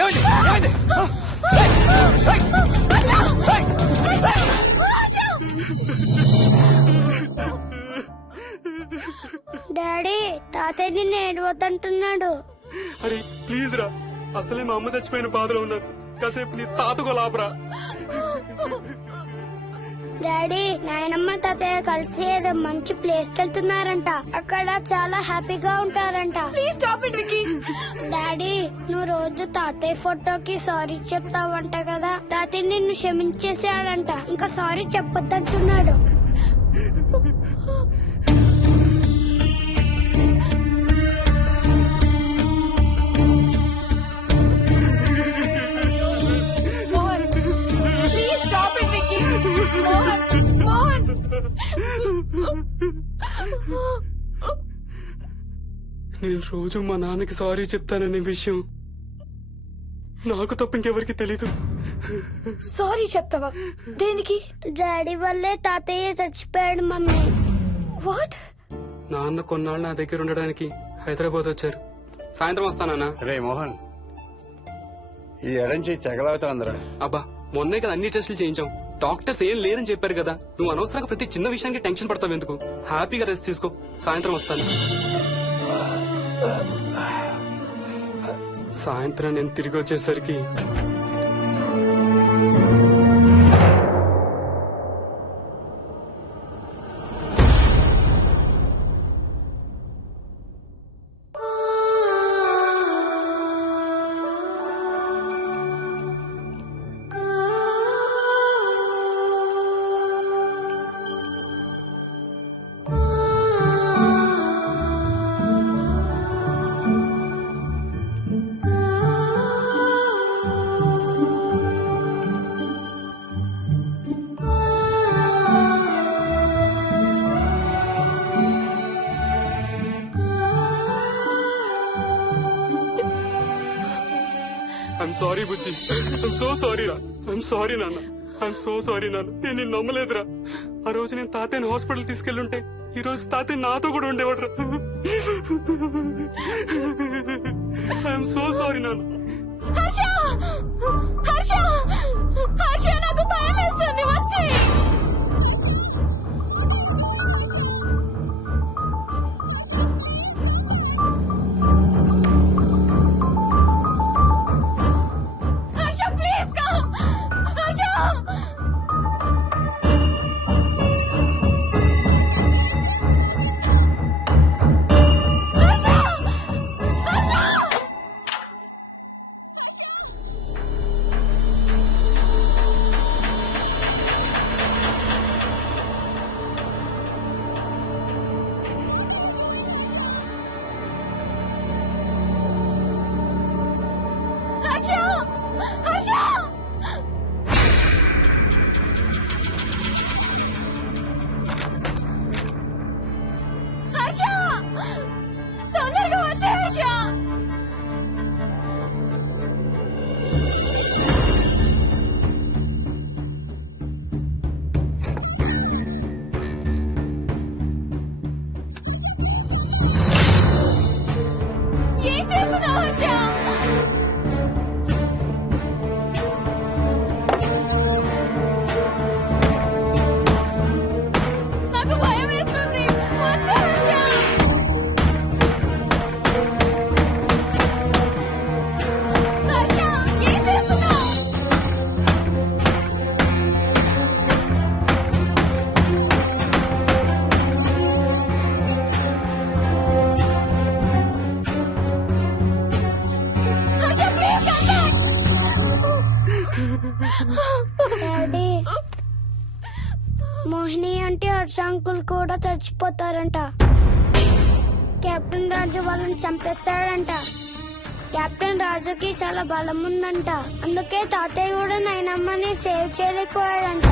ఏమైంది ఏమైంది డాడీ తాతయ్య నిన్ను ఏడవద్దంటున్నాడు. అరే ప్లీజ్ రా, అసలే మా అమ్మ చచ్చిపోయిన బాధలో ఉన్నారు. కాసేపు నీ తాతకు లాపరా. డాడీ నాయనమ్మ తాతయ్య కలిసి ఏదో మంచి ప్లేస్ కి వెళ్తున్నారంట. అక్కడ చాలా హ్యాపీగా ఉంటారంట. Please stop it Vicky. Daddy నువ్వు రోజు తాతయ్య ఫోటోకి సారీ చెప్తావంట కదా. తాతయ్య నిన్ను క్షమించేసాడంట. ఇంకా సారీ చెప్పొద్దంటున్నాడు. Mohan please stop it Vicky. Mohan నేను రోజు మా నాన్నకి సారీ చెప్తాననే విషయం నాకు తప్ప ఇంకెవరికి తెలీదు. సారీ చెప్తావా? దేనికి? డాడీ వల్లే తాతయ్య చచ్చిపోయాడు మమ్మీ. వాట్? నాన్న కొన్నాళ్ళు నా దగ్గర ఉండడానికి హైదరాబాద్ వచ్చారు. సాయంత్రం వస్తానా? రే మోహన్, ఈ ఎడం చేయి తెగలవుతాందిరా. అబ్బా మొన్నే కదా అన్ని టెస్టులు చేయించాం. డాక్టర్స్ ఏం లేరని చెప్పారు కదా. నువ్వు అనవసరంగా ప్రతి చిన్న విషయానికి టెన్షన్ పడతావు ఎందుకు? హ్యాపీగా రెస్ట్ తీసుకో. సాయంత్రం వస్తాను. సాయంత్రం నేను తిరిగి వచ్చేసరికి I'm sorry Bujji. I'm so sorry రా. ఐఎమ్ సారీ నాన్న. ఐఎమ్ సో సారీ నాన్న. నేను నిన్ను నమ్మలేదురా. ఆ రోజు నేను తాతయ్యని హాస్పిటల్ తీసుకెళ్లుంటే ఈ రోజు తాతయ్య నాతో కూడా ఉండేవాడు రా. ఐఎమ్ సో సారీ నాన్న. హర్ష హర్ష హర్ష నాకు భయం వేస్తుంది. వచ్చి హర్ష ప్లీజ్ కమ్. హర్ష హర్ష హర్ష హర్ష హర్ష హర్ష తొందరగా వచ్చే హర్ష. ఏం చేస్తున్నావు హర్ష? నాకు భయం వేస్తుంది. వచ్చే హర్ష. హర్ష ఏం చేస్తున్నావు? Harsha please come back. Daddy Mohini అంటే హర్ష అంకుల్ కూడా చచ్చిపోతారంట. కెప్టెన్ రాజు వాళ్ళని చంపేస్తాడంట. కెప్టెన్ రాజుకి చాలా బలం ఉందంట. అందుకే తాతయ్య కూడా నాయనమ్మని సేవ్ చేయలేకపోయాడంట.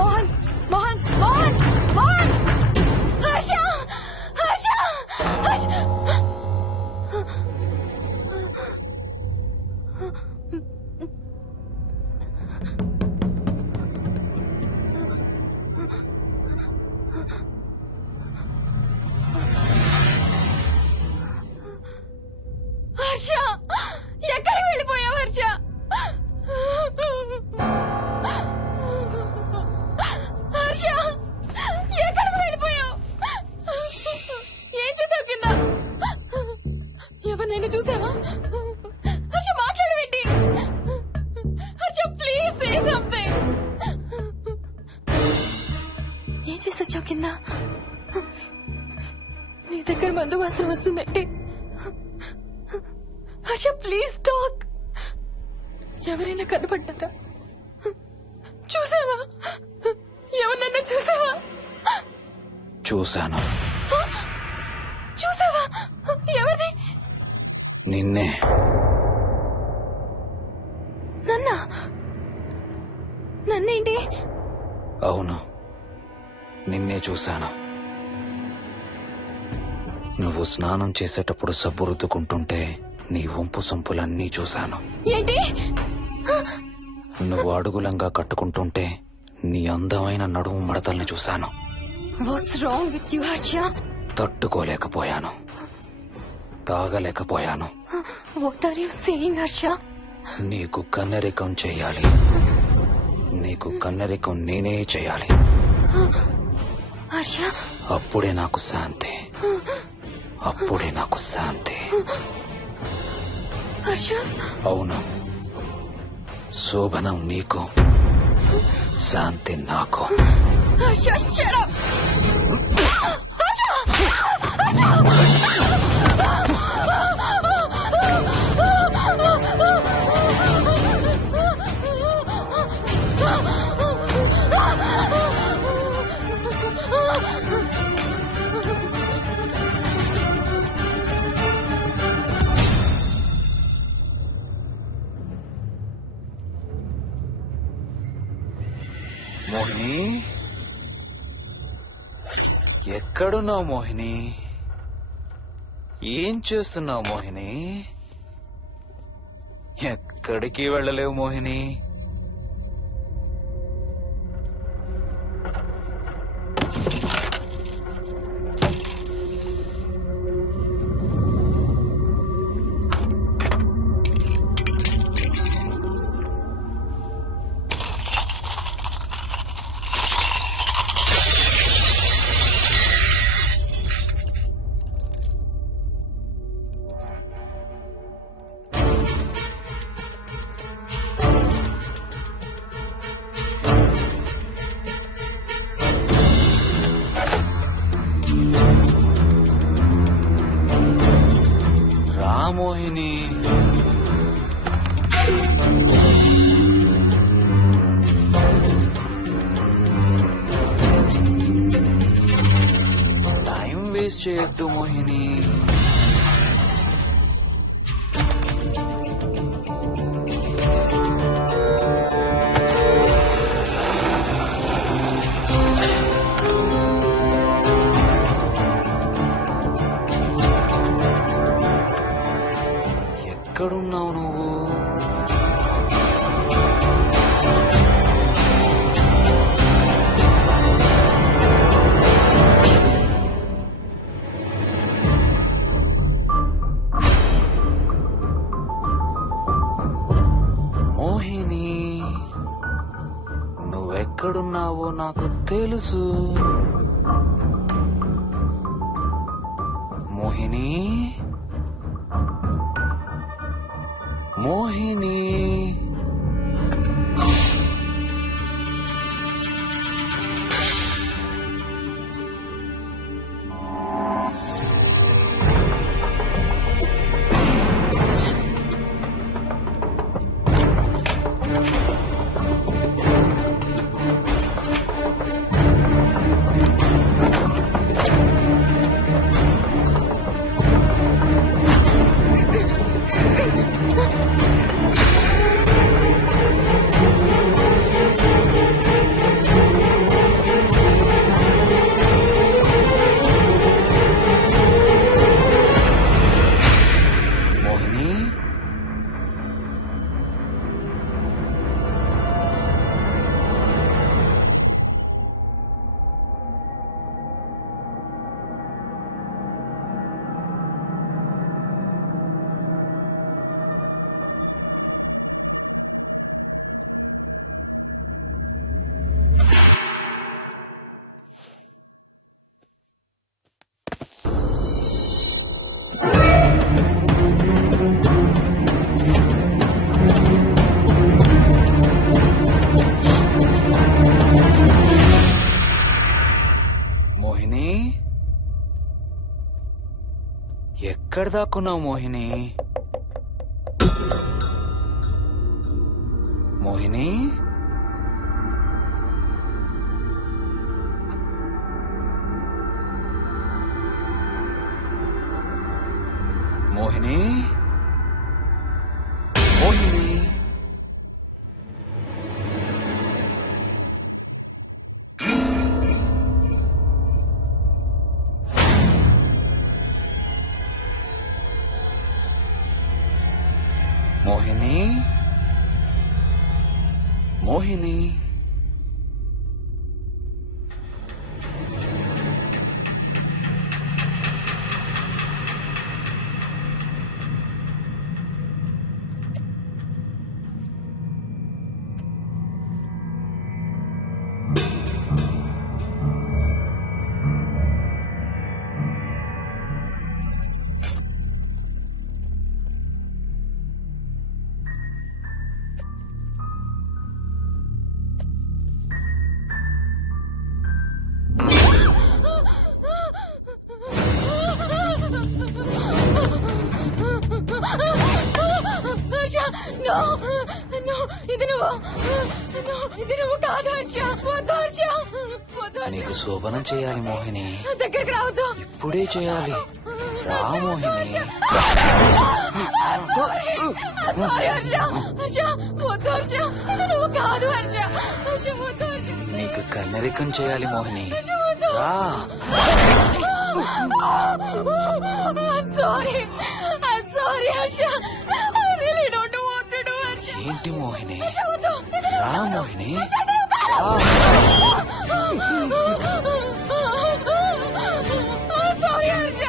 మోహన్ మోహన్ మోహన్ మోహన్ హర్ష హర్ష హర్ష హర్ష వాసన వస్తుందంటే హర్ష ప్లీజ్ టాక్. ఎవరైనా కనపడ్డారా? చూసావా? ఎవరన్నా చూసావా? చూశాను. చూసావా? ఎవరిని? నిన్నే. నన్నేంటి? అవును, నిన్నే చూశాను. నువ్వు స్నానం చేసేటప్పుడు సబ్బు రుద్దుకుంటుంటే నీ వంపు సొంపులన్నీ చూశాను. ఏంటి? నువ్వు అడుగులంగా కట్టుకుంటుంటే నీ అందమైన నడుము మడతల్ని చూశాను. What's wrong with you Harsha? తట్టుకోలేకపోయాను, తాగలేకపోయాను. What are you saying Harsha? నీకు కన్నరికం చెయ్యాలి. నీకు కన్నరికం నేనే చేయాలి. హర్ష, అప్పుడే నాకు శాంతి. అప్పుడే నాకు శాంతి. హర్ష, అవును, శోభనం నీకు, శాంతి నాకు. Harsha, shut up. మోహిని, ఎక్కడున్నావు మోహిని? ఏం చేస్తున్నావు మోహిని? ఎక్కడికి వెళ్ళలేవు మోహిని. మోహిని, టైం వేస్ట్ చేయొద్దు మోహిని. ఎక్కడున్నావు నువ్వు? మోహిని, నువ్వెక్కడున్నావో నాకు తెలుసు. మోహిని, మోహిని, ఎక్కడ దాక్కున్నావు మోహిని? మోహిని, మోహిని, మోహిని. మోహిని, మోహిని. హర్ష, no, no, ఇది నువ్వు కాదు హర్ష. వద్దు హర్ష, వద్దు హర్ష. నీకు శోభనం చేయాలి మోహిని. దగ్గరికి రావద్దు. ఇప్పుడే చేయాలి. రా మోహిని. సారీ హర్ష. హర్ష, వద్దు హర్ష. ఇది నువ్వు కాదు హర్ష. హర్ష, వద్దు హర్ష. నీకు కన్నరికం చేయాలి మోహిని. రా. I'm sorry Harsha. I really don't want to do it. ఏంటి మోహిని? హర్ష, వద్దు. రా Mohini. I'm sorry Harsha.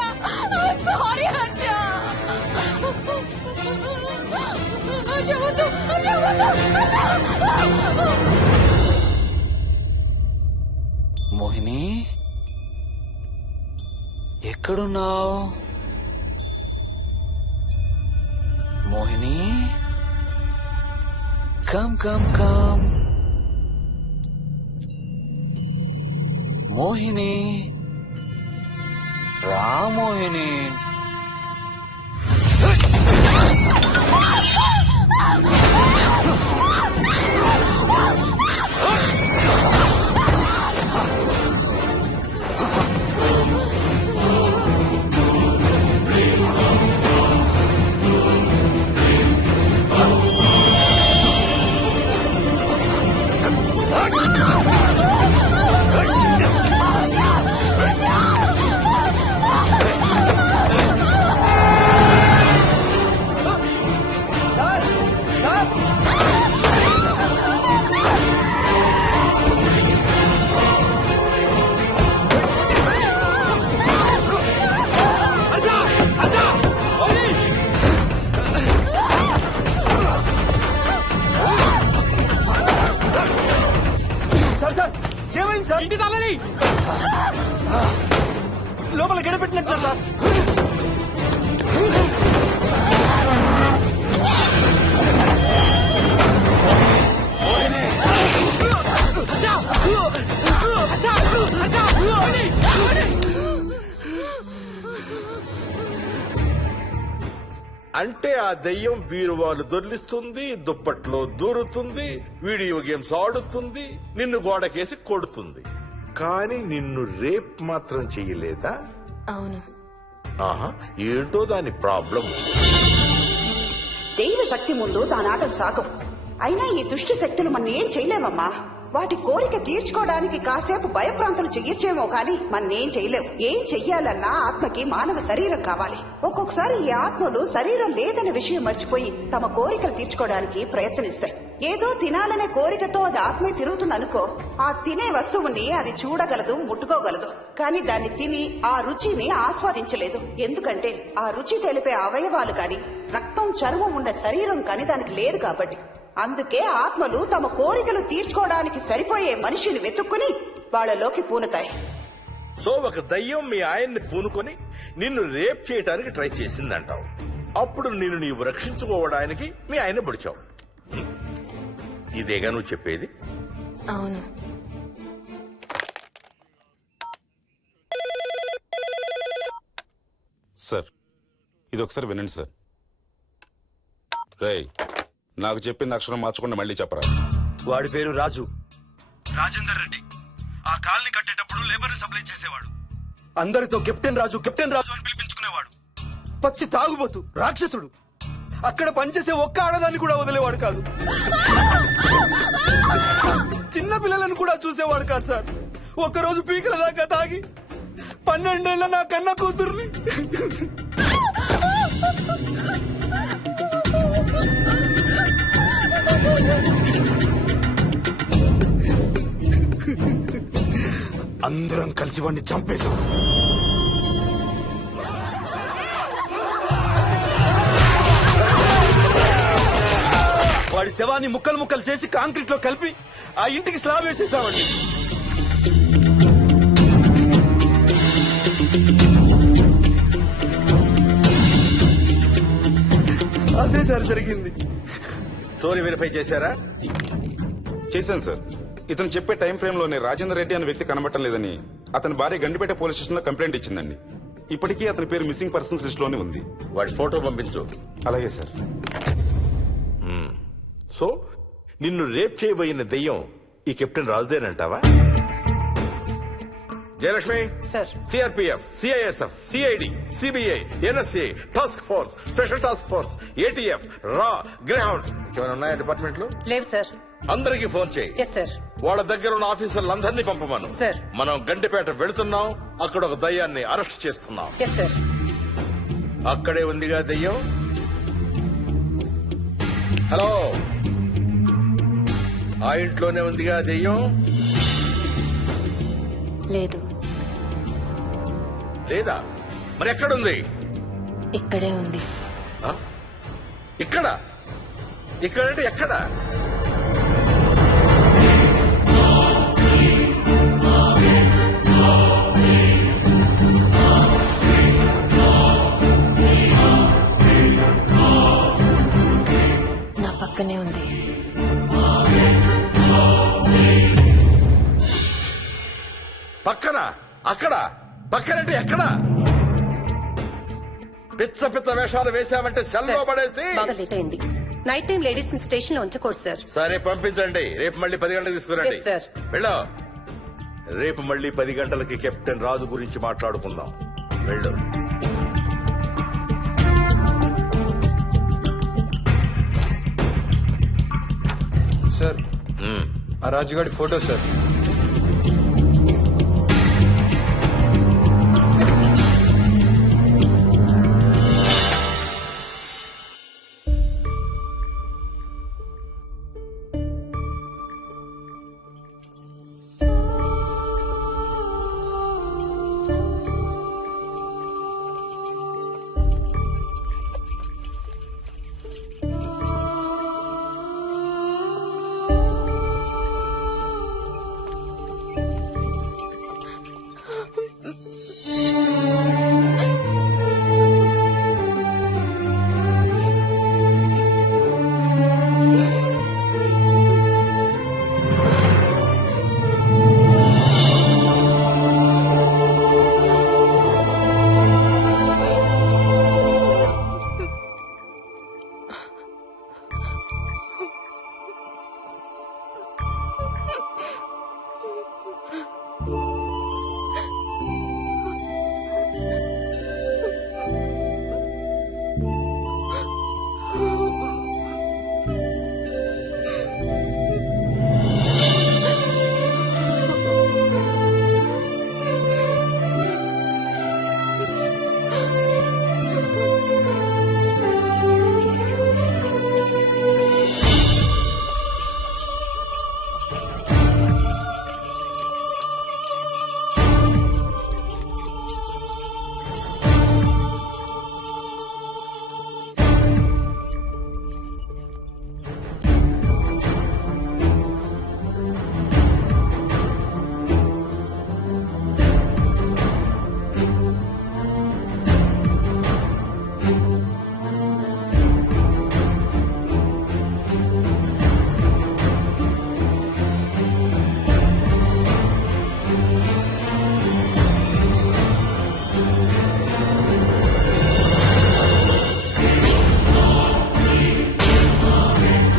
I'm sorry Harsha. Harsha, వద్దు. హర్ష, వద్దు. మోహిని, ఎక్కడున్నావు Mohini? Come come come Mohini. రా మోహిని. ఇంటి తాళాలి. లోపల గడపెట్టినట్టు సార్. అంటే ఆ దెయ్యం బీరువాలు దొర్లిస్తుంది, దుప్పట్లో దూరుతుంది, వీడియో గేమ్స్ ఆడుతుంది, నిన్ను గోడకేసి కొడుతుంది. కానీ నిన్ను రేప్ మాత్రం చెయ్యలేదా? అవును. ఆహా, ఏంటో దాని ప్రాబ్లం. దైవ శక్తి ముందు దానాటలు సాగం. అయినా ఈ దుష్ట శక్తులు మన ఏం చేయలేమమ్మా. వాటి కోరిక తీర్చుకోవడానికి కాసేపు భయప్రాంతులు చెయ్యొచ్చేమో కానీ మన్నేం చేయలేవు. ఏం చెయ్యాలన్నా ఆత్మకి మానవ శరీరం కావాలి. ఒక్కొక్కసారి ఈ ఆత్మలు శరీరం లేదనే విషయం మర్చిపోయి తమ కోరికలు తీర్చుకోవడానికి ప్రయత్నిస్తాయి. ఏదో తినాలనే కోరికతో అది ఆత్మే తిరుగుతుందనుకో, ఆ తినే వస్తువుని అది చూడగలదు, ముట్టుకోగలదు. కానీ దాన్ని తిని ఆ రుచిని ఆస్వాదించలేదు. ఎందుకంటే ఆ రుచి తెలిపే అవయవాలు కాని, రక్తం చర్మం ఉన్న శరీరం కాని దానికి లేదు కాబట్టి. అందుకే ఆత్మలు తమ కోరికలు తీర్చుకోవడానికి సరిపోయే మనిషిని వెతుక్కుని వాళ్ళలోకి పూనుతాయి. సో ఒక దయ్యం మీ ఆయన్ని పూనుకొని నిన్ను రేప్ చేయడానికి ట్రై చేసిందంటావు. అప్పుడు నిన్ను నీవు రక్షించుకోవడానికి మీ ఆయన పొడిచావు. ఇదేగా నువ్వు చెప్పేది? అవును. సార్, ఇది ఒకసారి వినండి సార్. రేయ్, నాకు చెప్పింది అక్షరం మార్చకుండా మళ్ళీ చెప్పరా. వాడి పేరు రాజు, రాజేందర్ రెడ్డి. ఆ కాలనీ కట్టేటప్పుడు లేబర్ సప్లై చేసేవాడు. అందరితో కెప్టెన్ రాజు కెప్టెన్ రాజు అని పిలిపించుకునేవాడు. పచ్చి తాగుబోతు, రాక్షసుడు. అక్కడ పనిచేసే ఒక్క ఆడదాన్ని కూడా వదిలేవాడు కాదు. చిన్న పిల్లలను కూడా చూసేవాడు కాదు సార్. ఒక్కరోజు పీకల దాకా తాగి 12 ఏళ్ల నా కన్న కూతుర్ని అందరం కలిసి వాడిని చంపేశాం. వాడి శవాన్ని ముక్కలు ముక్కలు చేసి కాంక్రీట్ లో కలిపి ఆ ఇంటికి స్లాబ్ వేసేసామండి. అదే సార్ జరిగింది. స్టోరీ వెరిఫై చేశారా? చేశాను సార్. ఇతను చెప్పే టైం ఫ్రేమ్ లోనే రాజేందర్ రెడ్డి అనే వ్యక్తి కనబడటం లేదని అతని భార్య గండిపేట పోలీస్ స్టేషన్ లో కంప్లైంట్ ఇచ్చిందండి. ఇప్పటికీ అతని పేరు మిస్సింగ్ పర్సన్స్ లిస్ట్ లోనే ఉంది. వాడి ఫోటో పంపించు. అలాగే సార్. సో నిన్ను రేప్ చేయబోయిన దెయ్యం ఈ కెప్టెన్ రాజుదేనంటావా? Jayalakshmi, CRPF, CISF, CID, CBI, NSA, task force, special task force, ATF, రా, గ్రౌండ్స్ ఏమైనా ఉన్నాయా డిపార్ట్మెంట్ లో? లేదు సార్. అందరికీ ఫోన్ చేయి. Yes sir. వాళ్ళ దగ్గర ఉన్న ఆఫీసర్లందరినీ పంపమను. సార్. మనం గండిపేట వెళుతున్నాం. అక్కడ ఒక దయ్యాన్ని అరెస్ట్ చేస్తున్నాం. Yes sir. అక్కడే ఉందిగా దెయ్యం. హలో, ఆ ఇంట్లోనే ఉందిగా దెయ్యం? లేదు, లేదా? మరి ఎక్కడుంది? ఇక్కడే ఉంది. ఆ? ఇక్కడ? ఇక్కడంటే ఎక్కడ? నా పక్కనే ఉంది. పక్కన? అక్కడ? పక్కనంటే ఎక్కడ? పిచ్చ పిచ్చ వేషాలు వేశామంటే సెల్లో పడేసి. బాగా లేట్ అయింది. నైట్ టైం లేడీస్ స్టేషన్ లో ఉంచకూడదు సార్. సరే పంపించండి. రేపు మళ్ళీ 10 గంటలకు తీసుకురండి. Yes, sir. వెళ్ళు. రేపు మళ్ళీ 10 గంటలకి కెప్టెన్ రాజు గురించి మాట్లాడుకుందాం. వెళ్ళు. సార్, ఆ రాజుగాడి ఫోటో సార్.